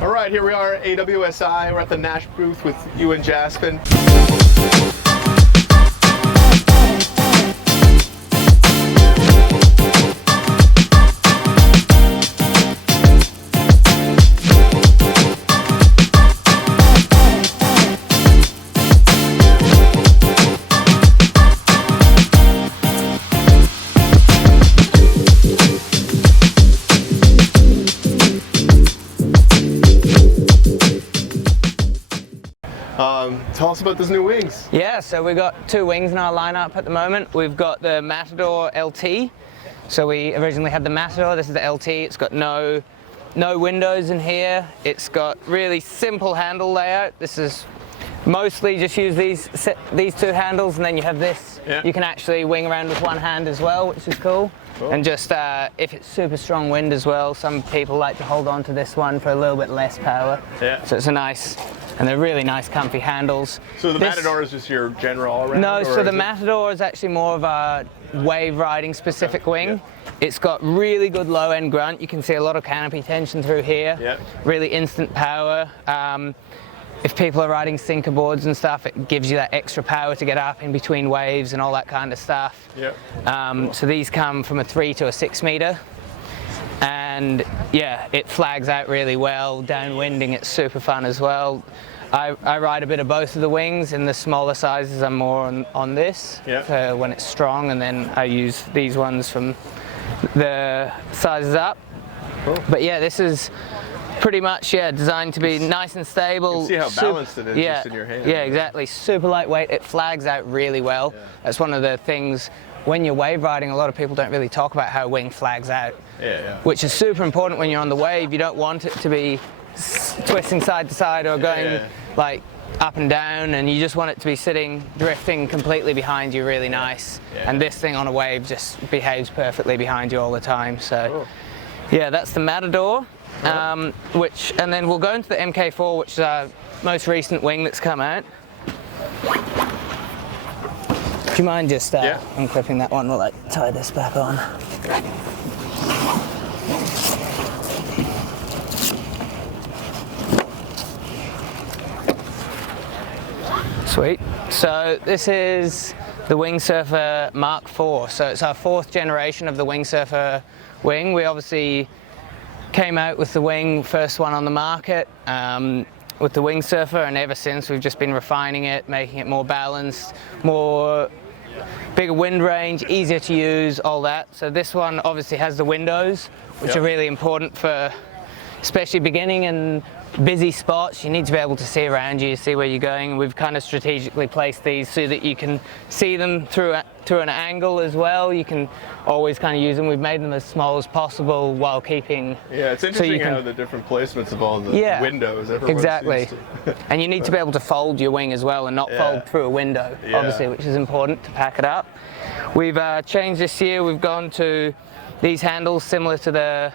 All right, here we are at AWSI. We're at the Naish booth with Ewan Jaspan. Tell us about those new wings. Yeah, so we've got two wings in our lineup at the moment. We've got the Matador Lt. So we originally had the Matador, this is the LT. It's got no windows in here. It's got really simple handle layout. This is mostly just use these two handles, and then you have this. Yeah. You can actually wing around with one hand as well, which is cool. Cool. And just if it's super strong wind as well, some people like to hold on to this one for a little bit less power. Yeah. So it's a nice, and they're really nice comfy handles. So the Matador is just your general all-around? No, so the Matador is actually more of a wave riding specific wing. Yeah. It's got really good low end grunt. You can see a lot of canopy tension through here. Yeah. Really instant power. If people are riding sinker boards and stuff, it gives you that extra power to get up in between waves and all that kind of stuff. Yep. Cool. So these come from a 3 to a 6 meter. And yeah, it flags out really well. Downwinding, it's super fun as well. I ride a bit of both of the wings. In the smaller sizes, I'm more on this for when it's strong, and then I use these ones from the sizes up. Cool. But yeah, this is pretty much designed to be nice and stable. You can see how balanced it is just in your hand. Yeah, exactly. Super lightweight. It flags out really well. Yeah. That's one of the things when you're wave riding. A lot of people don't really talk about how a wing flags out. Which is super important when you're on the wave. You don't want it to be twisting side to side or going like up and down, and you just want it to be sitting, drifting completely behind you, really nice. And this thing on a wave just behaves perfectly behind you all the time. So yeah, that's the Matador. And then we'll go into the MK4, which is our most recent wing that's come out. Do you mind just unclipping that one while I tie this back on? Sweet. So this is the Wingsurfer Mark IV. So it's our 4th generation of the Wingsurfer wing. We obviously came out with the wing, first one on the market, with the Wingsurfer, and ever since we've just been refining it, making it more balanced, bigger wind range, easier to use, all that. So this one obviously has the windows, which are really important for especially beginning and busy spots. You need to be able to see around you, see where you're going. We've kind of strategically placed these so that you can see them through an angle as well. You can always kind of use them. We've made them as small as possible while keeping... Yeah, it's interesting how the different placements of all the windows. Exactly. And you need to be able to fold your wing as well and not fold through a window, obviously, which is important to pack it up. We've changed this year. We've gone to these handles similar to the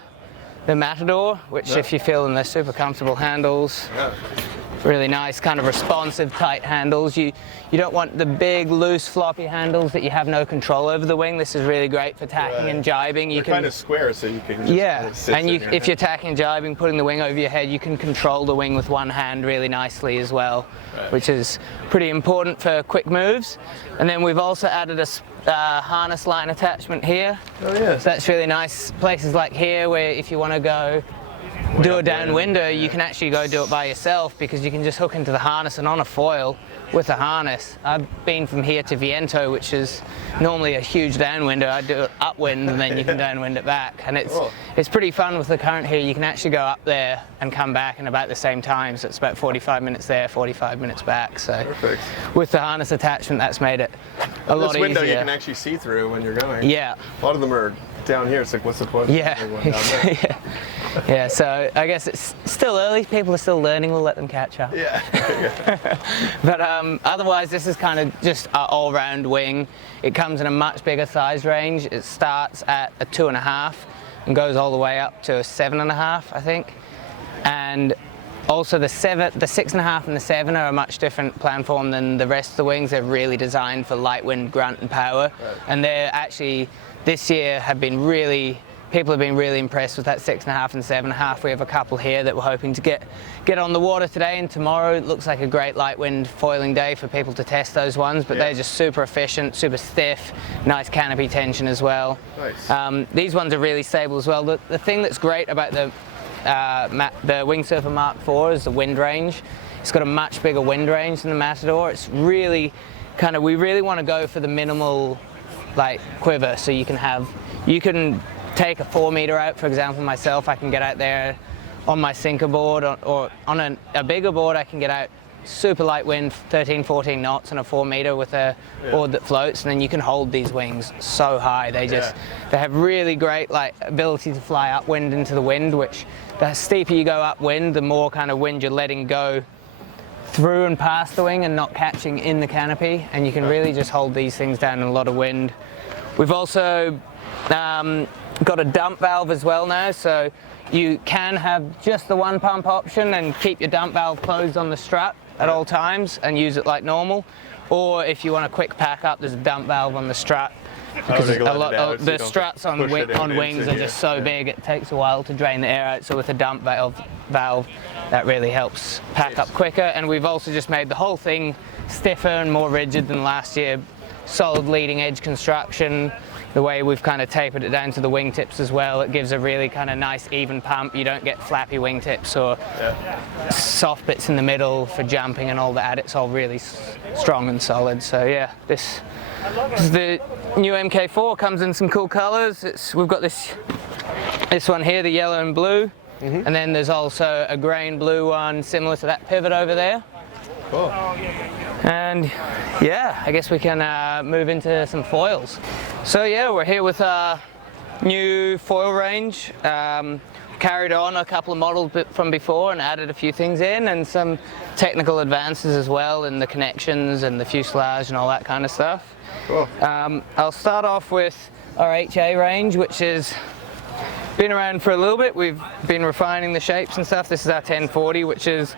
Matador, which if you feel them, they're super comfortable handles. Really nice, kind of responsive, tight handles. You don't want the big, loose, floppy handles that you have no control over the wing. This is really great for tacking and jibing. They're kind of square, so you can just kind of sit if you're tacking and jibing, putting the wing over your head, you can control the wing with one hand really nicely as well, which is pretty important for quick moves. And then we've also added a harness line attachment here. Oh yeah. So that's really nice. Places like here where if you want to go do a downwinder, you can actually go do it by yourself, because you can just hook into the harness and on a foil with the harness. I've been from here to Viento, which is normally a huge downwinder. I do it upwind and then you can downwind it back, and it's pretty fun with the current here. You can actually go up there and come back in about the same time, so it's about 45 minutes there, 45 minutes back. So with the harness attachment, that's made it a lot easier. This window you can actually see through when you're going. Yeah. A lot of them are down here. It's like, what's the point? Yeah, so I guess it's still early. People are still learning. We'll let them catch up. Yeah. But otherwise, this is kind of just our all-round wing. It comes in a much bigger size range. It starts at a 2.5 and goes all the way up to a 7.5, I think. And also the 6.5 and the 7 are a much different planform than the rest of the wings. They're really designed for light wind, grunt and power. And they're actually, this year, have been really people have been really impressed with that 6.5 and 7.5. We have a couple here that we're hoping to get on the water today and tomorrow. It looks like a great light wind foiling day for people to test those ones, but they're just super efficient, super stiff, nice canopy tension as well. Nice. These ones are really stable as well. The thing that's great about the Wingsurfer Mark IV is the wind range. It's got a much bigger wind range than the Matador. It's really we really want to go for the minimal like quiver, so you can take a 4 meter out. For example, myself, I can get out there on my sinker board, or on a bigger board I can get out super light wind, 13-14 knots on a 4 meter with a board that floats, and then you can hold these wings so high. They have really great ability to fly upwind into the wind, which the steeper you go upwind, the more kind of wind you're letting go through and past the wing and not catching in the canopy, and you can really just hold these things down in a lot of wind. We've also got a dump valve as well now, so you can have just the one pump option and keep your dump valve closed on the strut at all times and use it like normal, or if you want a quick pack up, there's a dump valve on the strut, because the struts on wings are just so big, it takes a while to drain the air out. So with a dump valve that really helps pack up quicker. And we've also just made the whole thing stiffer and more rigid than last year. Solid leading edge construction. The way we've kind of tapered it down to the wingtips as well, it gives a really kind of nice even pump. You don't get flappy wingtips or soft bits in the middle for jumping and all that. It's all really strong and solid. So yeah, this is the new MK4. Comes in some cool colors. We've got this one here, the yellow and blue, and then there's also a grey and blue one similar to that pivot over there. Cool. And yeah, I guess we can move into some foils. So yeah, we're here with our new foil range. Carried on a couple of models from before and added a few things in, and some technical advances as well in the connections and the fuselage and all that kind of stuff. Cool. I'll start off with our HA range, which has been around for a little bit. We've been refining the shapes and stuff. This is our 1040, which is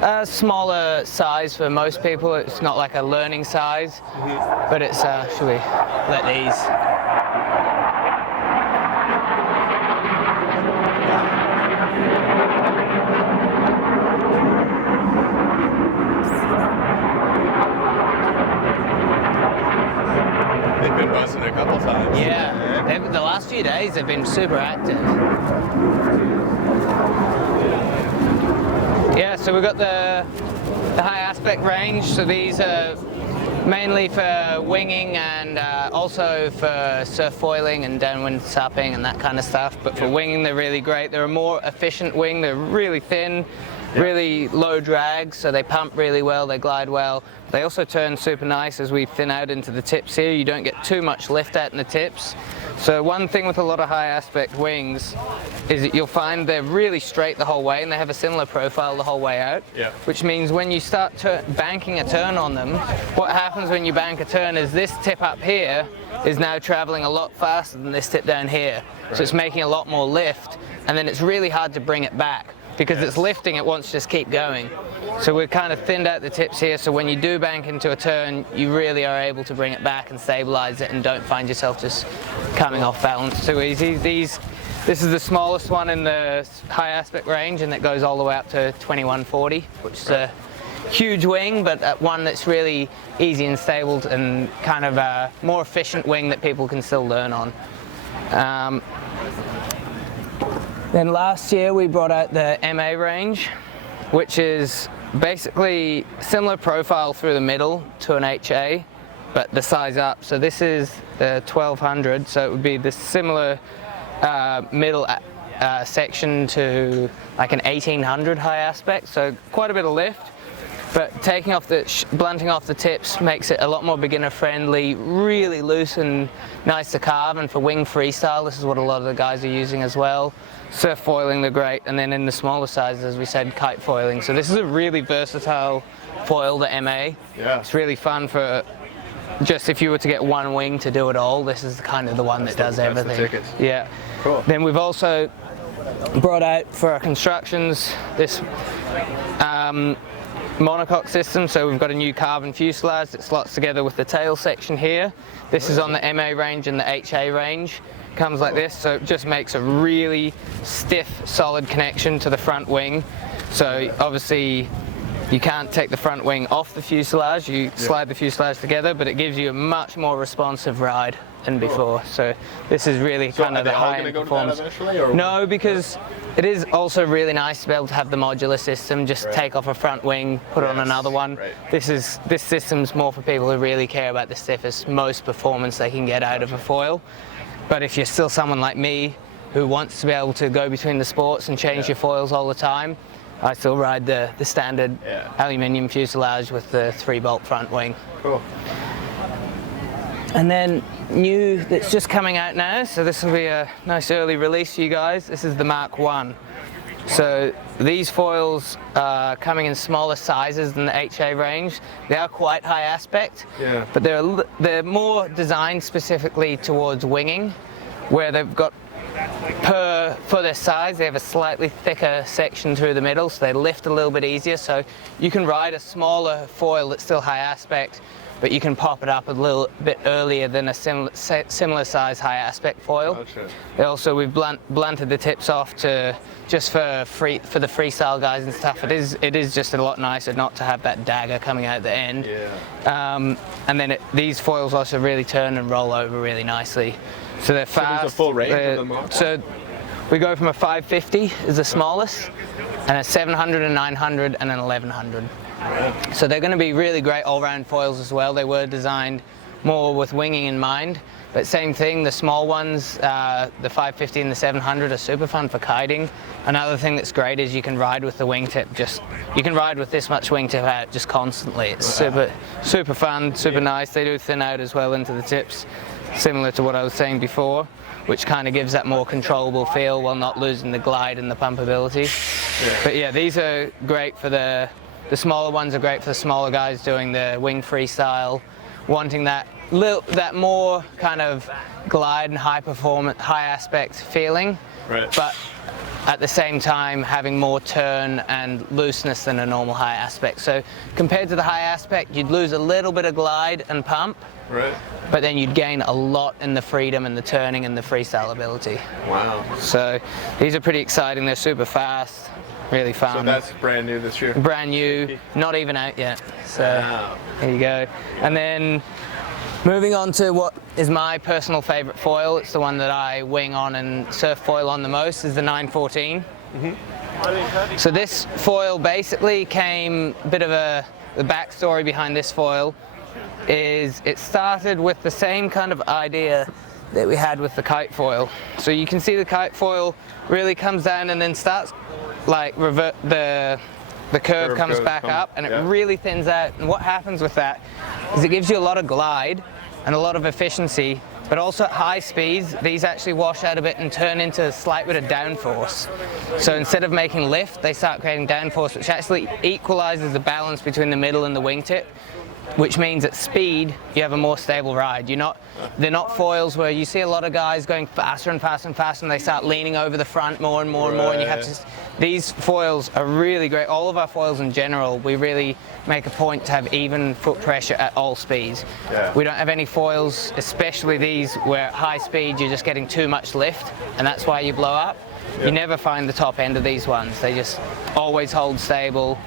a smaller size for most people. It's not like a learning size, but it's, should we let these? They've been busting a couple times. Yeah, the last few days they've been super active. Yeah, so we've got the high aspect range. So these are mainly for winging and also for surf foiling and downwind supping and that kind of stuff. But for winging, they're really great. They're a more efficient wing. They're really thin, really low drag, so they pump really well, they glide well. They also turn super nice as we thin out into the tips here. You don't get too much lift out in the tips. So one thing with a lot of high aspect wings is that you'll find they're really straight the whole way, and they have a similar profile the whole way out, which means when you start banking a turn on them, what happens when you bank a turn is this tip up here is now traveling a lot faster than this tip down here. So it's making a lot more lift, and then it's really hard to bring it back. Because it's lifting, it wants to just keep going. So we've kind of thinned out the tips here, so when you do bank into a turn, you really are able to bring it back and stabilize it and don't find yourself just coming off balance too easy. This is the smallest one in the high aspect range, and that goes all the way up to 2140, which is a huge wing, but one that's really easy and stable and kind of a more efficient wing that people can still learn on. Then last year we brought out the MA range, which is basically similar profile through the middle to an HA, but the size up. So this is the 1200, so it would be the similar middle section to like an 1800 high aspect, so quite a bit of lift. But taking off blunting off the tips makes it a lot more beginner friendly, really loose and nice to carve, and for wing freestyle, this is what a lot of the guys are using as well. Surf foiling, they're great, and then in the smaller sizes, as we said, kite foiling. So this is a really versatile foil, the MA. Yeah. It's really fun for just if you were to get one wing to do it all, this is kind of the one that does everything. Yeah. Cool. Then we've also brought out for our constructions this Monocoque system, so we've got a new carbon fuselage that slots together with the tail section here. This is on the MA range and the HA range. comes like this, so it just makes a really stiff, solid connection to the front wing. So obviously you can't take the front wing off the fuselage, you slide the fuselage together, but it gives you a much more responsive ride than before. So this is really kind of the high-end performance. No, because it is also really nice to be able to have the modular system, just take off a front wing, put on another one. This system's more for people who really care about the stiffest, most performance they can get out of a foil. But if you're still someone like me who wants to be able to go between the sports and change your foils all the time, I still ride the standard aluminium fuselage with the 3-bolt front wing. Cool. And then new that's just coming out now, so this will be a nice early release for you guys. This is the Mark 1. So these foils are coming in smaller sizes than the HA range. They are quite high aspect, but they're more designed specifically towards winging, where they've got for their size, they have a slightly thicker section through the middle, so they lift a little bit easier. So you can ride a smaller foil that's still high aspect, but you can pop it up a little bit earlier than a similar size high aspect foil. Also, we've blunted the tips off to just for the freestyle guys and stuff. It is just a lot nicer not to have that dagger coming out the end. And then these foils also really turn and roll over really nicely. So they're fast. So there's a full range of them all? So we go from a 550 is the smallest, and a 700, a 900, and an 1100. So they're going to be really great all-round foils as well. They were designed more with winging in mind, but same thing, the small ones, the 550 and the 700 are super fun for kiting. Another thing that's great is you can ride with the wingtip, you can ride with this much wingtip out just constantly. It's super fun, super nice. They do thin out as well into the tips, similar to what I was saying before, which kind of gives that more controllable feel while not losing the glide and the pumpability. But yeah, these are great for the smaller ones are great for the smaller guys doing the wing freestyle, wanting that more kind of glide and high performance, high aspect feeling, but at the same time having more turn and looseness than a normal high aspect. So compared to the high aspect, you'd lose a little bit of glide and pump, but then you'd gain a lot in the freedom and the turning and the freestyle ability. Wow. So these are pretty exciting. They're super fast, really fun. So that's brand new this year? Brand new, not even out yet. So there you go. And then moving on to what is my personal favorite foil, it's the one that I wing on and surf foil on the most, is the 914. So this foil basically came, a bit of the backstory behind this foil is it started with the same kind of idea that we had with the kite foil. So you can see the kite foil really comes down and then starts like the curve comes back up, and it really thins out. And what happens with that is it gives you a lot of glide and a lot of efficiency, but also at high speeds, these actually wash out a bit and turn into a slight bit of downforce. So instead of making lift, they start creating downforce, which actually equalizes the balance between the middle and the wingtip, which means at speed you have a more stable ride. They're not foils where you see a lot of guys going faster and faster and faster, and they start leaning over the front more and more and more, and you have to. These foils are really great. All of our foils in general, we really make a point to have even foot pressure at all speeds. We don't have any foils, especially these, where at high speed you're just getting too much lift, and that's why you blow up. You never find the top end of these ones. They just always hold stable.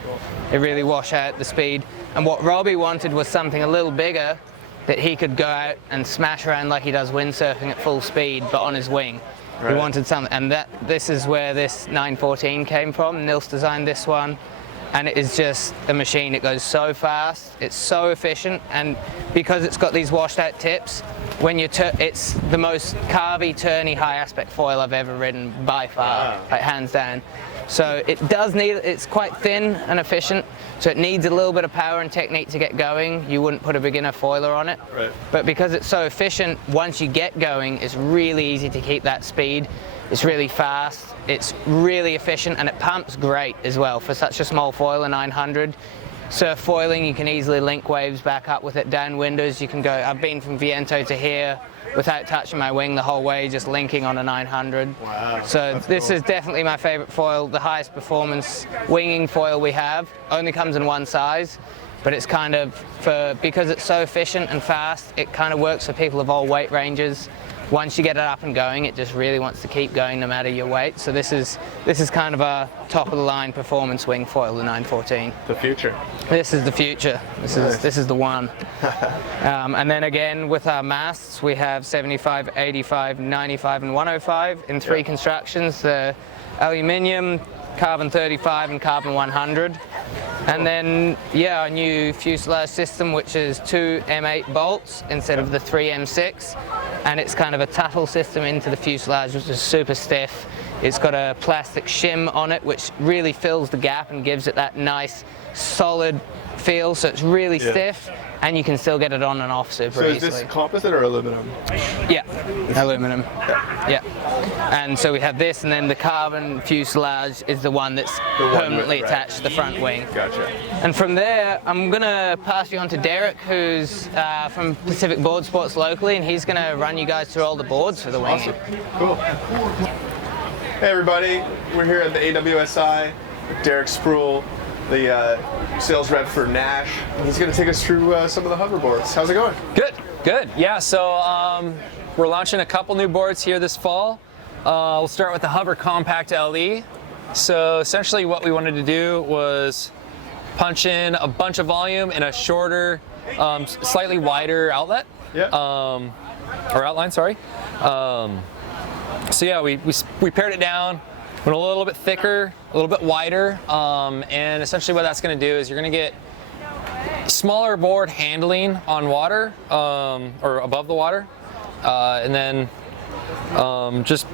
They really wash out the speed. And what Robbie wanted was something a little bigger that he could go out and smash around like he does windsurfing at full speed, but on his wing. He wanted something, and this is where this 914 came from. Nils designed this one, and it is just a machine. It goes so fast, it's so efficient, and because it's got these washed out tips, when you it's the most carvy, turny, high aspect foil I've ever ridden by far, like hands down. So it does need, it's quite thin and efficient, so it needs a little bit of power and technique to get going. You wouldn't put a beginner foiler on it. But because it's so efficient, once you get going, it's really easy to keep that speed. It's really fast, it's really efficient, and it pumps great as well for such a small foil, a 900. Surf foiling, you can easily link waves back up with it down windows. You can go, I've been from Viento to here without touching my wing the whole way, just linking on a 900. So this is definitely my favorite foil, the highest performance winging foil we have. Only comes in one size, but it's kind of, because it's so efficient and fast, it kind of works for people of all weight ranges. once you get it up and going, it just really wants to keep going no matter your weight. So this is kind of a top of the line performance wing foil, the 914. The future. This is the future. This is the one. And then again with our masts, we have 75, 85, 95, and 105 in 3 constructions: the aluminium, carbon 35, and carbon 100. And then, yeah, our new fuselage system, which is 2 M8 bolts instead of the 3 M6. And it's kind of a tuttle system into the fuselage, which is super stiff. It's got a plastic shim on it, which really fills the gap and gives it that nice, solid feel. So it's really stiff, and you can still get it on and off super easily. So is this composite or aluminum? Yeah, aluminum. Yeah. And so we have this, and then the carbon fuselage is the one that's permanently attached to the front wing. Gotcha. And from there, I'm going to pass you on to Derek, who's from Pacific Board Sports locally, and he's going to run you guys through all the boards for the wing. Awesome. Cool. Hey everybody, we're here at the AWSI with Derek Sproul, the sales rep for Naish. He's going to take us through some of the hoverboards. How's it going? Good. Yeah, so we're launching a couple new boards here this fall. We'll start with the Hover Compact LE. So essentially what we wanted to do was punch in a bunch of volume in a shorter, slightly wider outlet. Or outline, sorry. So yeah, we pared it down, went a little bit thicker, a little bit wider, and essentially what that's going to do is you're going to get smaller board handling on water, or above the water, and then just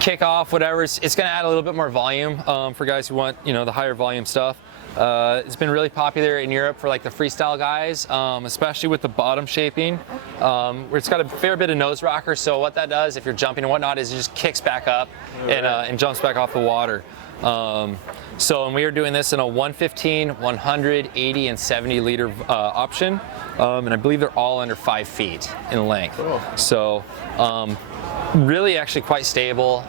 kick off whatever. It's going to add a little bit more volume for guys who want, the higher volume stuff. It's been really popular in Europe for like the freestyle guys, especially with the bottom shaping, where it's got a fair bit of nose rocker. So what that does, if you're jumping and whatnot, is it just kicks back up and jumps back off the water. And we are doing this in a 115, 100, 80, and 70 liter option, and I believe they're all under 5 feet in length. Cool. So really actually quite stable,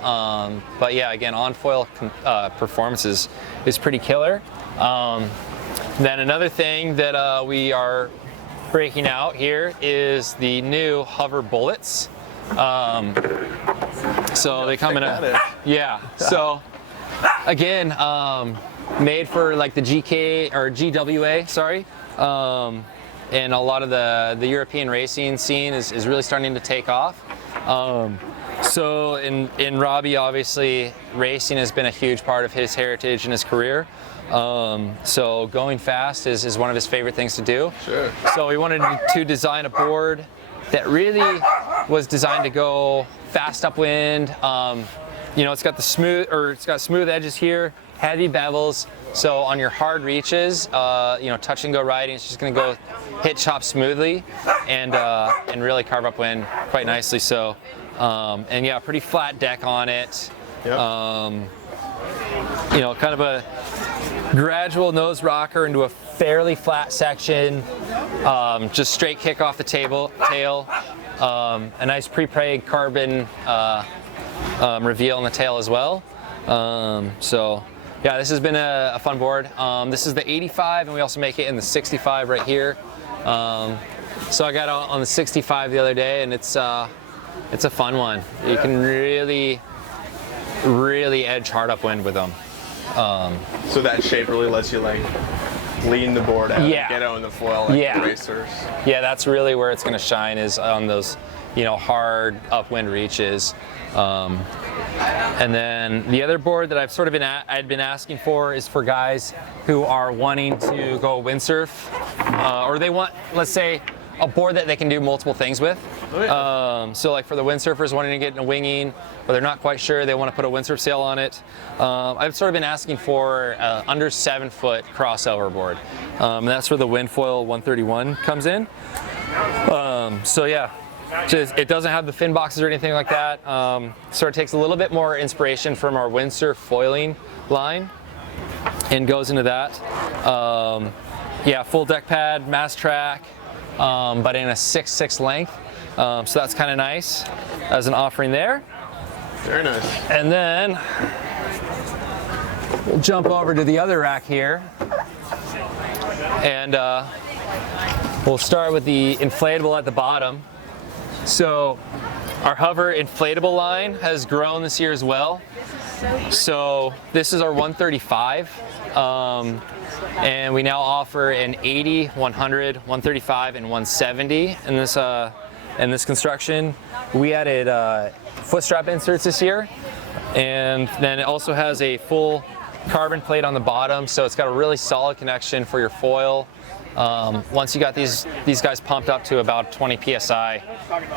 but yeah, again, on foil performance is pretty killer. Then another thing that we are breaking out here is the new Hover Bullets. So they come in a, so again, made for like the GK or GWA, sorry. And a lot of the European racing scene is really starting to take off. So in Robbie, obviously, racing has been a huge part of his heritage and his career. So going fast is one of his favorite things to do. Sure. So we wanted to design a board that really was designed to go fast upwind. It's got smooth edges here, heavy bevels. So on your hard reaches, touch and go riding, it's just going to go hit chop smoothly and really carve upwind quite nicely. So, and yeah, pretty flat deck on it. Yep. Kind of a gradual nose rocker into a fairly flat section. Just straight kick off the tail. A nice pre-preg carbon reveal in the tail as well. So yeah, this has been a fun board. This is the 85, and we also make it in the 65 right here. So I got on the 65 the other day, and it's a fun one. You can really edge hard upwind with them. So that shape really lets you like lean the board out and get on the foil like the racers. Yeah, that's really where it's going to shine, is on those hard upwind reaches. And then the other board that I've sort of I'd been asking for is for guys who are wanting to go windsurf, or they want, let's say, a board that they can do multiple things with. Oh, yeah. So like for the windsurfers wanting to get in a winging, but they're not quite sure, they want to put a windsurf sail on it. I've sort of been asking for under 7 foot crossover board. And that's where the Windfoil 131 comes in. So yeah, it doesn't have the fin boxes or anything like that. Sort of takes a little bit more inspiration from our windsurf foiling line and goes into that. Yeah, full deck pad, mast track, but in a 6'6" length. So that's kind of nice as an offering there. Very nice. And then we'll jump over to the other rack here. And we'll start with the inflatable at the bottom. So Our hover inflatable line has grown this year as well. So this is our 135, and we now offer an 80, 100, 135, and 170 in this construction. We added foot strap inserts this year, and then it also has a full carbon plate on the bottom, so it's got a really solid connection for your foil. Once you got these guys pumped up to about 20 psi,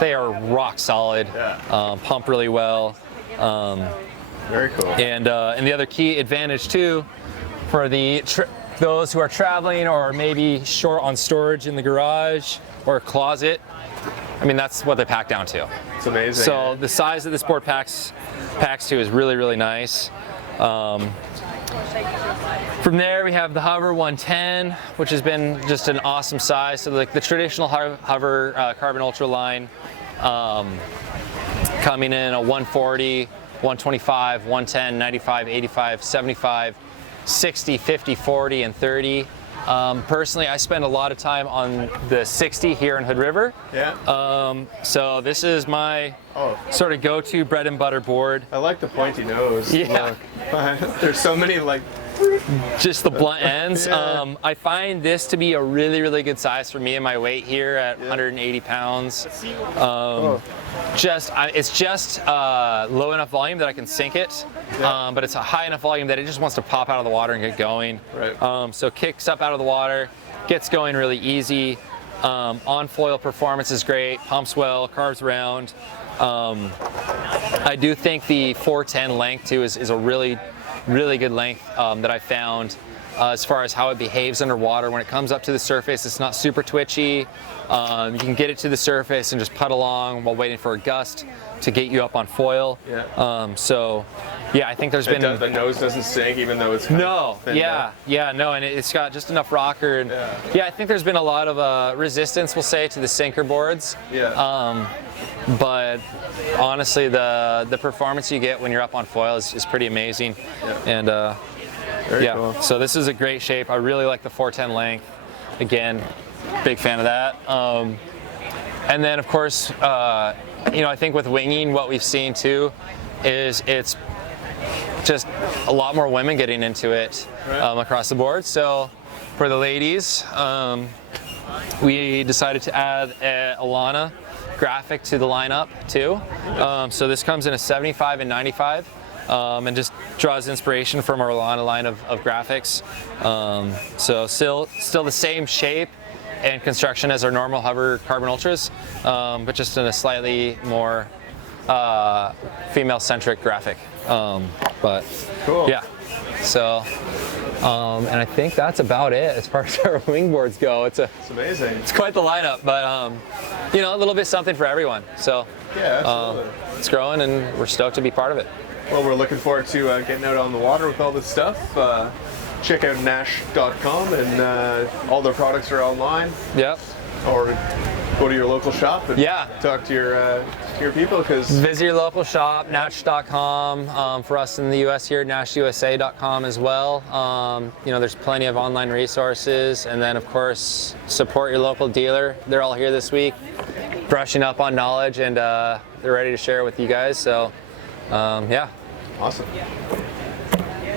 they are rock solid, pump really well. Very cool. And the other key advantage too, for those who are traveling or maybe short on storage in the garage or closet, I mean, that's what they pack down to. It's amazing. So the size that this board packs to is really, really nice. From there, we have the Hover 110, which has been just an awesome size. So like the traditional Hover Carbon Ultra line, coming in a 140, 125, 110, 95, 85, 75, 60, 50, 40, and 30. Personally, I spend a lot of time on the 60 here in Hood River. Yeah. So this is my sort of go-to bread and butter board. I like the pointy nose. Yeah. Look. There's so many like. Just the blunt ends. Yeah. I find this to be a really, really good size for me and my weight here at 180 pounds. It's just low enough volume that I can sink it, but it's a high enough volume that it just wants to pop out of the water and get going. Right. So kicks up out of the water, gets going really easy. On foil performance is great, pumps well, carves around. I do think the 410 length too is a really good length that I found as far as how it behaves underwater. When it comes up to the surface, it's not super twitchy. You can get it to the surface and just putt along while waiting for a gust to get you up on foil. Yeah. So yeah, I think there's been the nose doesn't sink even though it's kind of thinned out. No, and it's got just enough rocker, and I think there's been a lot of resistance, we'll say, to the sinker boards. But honestly, the performance you get when you're up on foil is pretty amazing. And Very cool. So this is a great shape. I really like the 410 length. Again, big fan of that. And then of course, I think with winging, what we've seen too is it's just a lot more women getting into it across the board. So for the ladies, we decided to add a Alana graphic to the lineup too. So this comes in a 75 and 95, and just draws inspiration from our Alana line of graphics. So still the same shape and construction as our normal Hover Carbon Ultras, but just in a slightly more female-centric graphic. But cool. Yeah. So, and I think that's about it as far as our wingboards go. It's amazing. It's quite the lineup, but a little bit something for everyone. So yeah, absolutely. It's growing, and we're stoked to be part of it. Well, we're looking forward to getting out on the water with all this stuff. Check out Naish.com, and all their products are online. Yep. Or go to your local shop and talk to your people. Because visit your local shop, Naish.com. For us in the U.S. here, NaishUSA.com as well. There's plenty of online resources, and then of course support your local dealer. They're all here this week, brushing up on knowledge, and they're ready to share it with you guys. So, yeah. Awesome.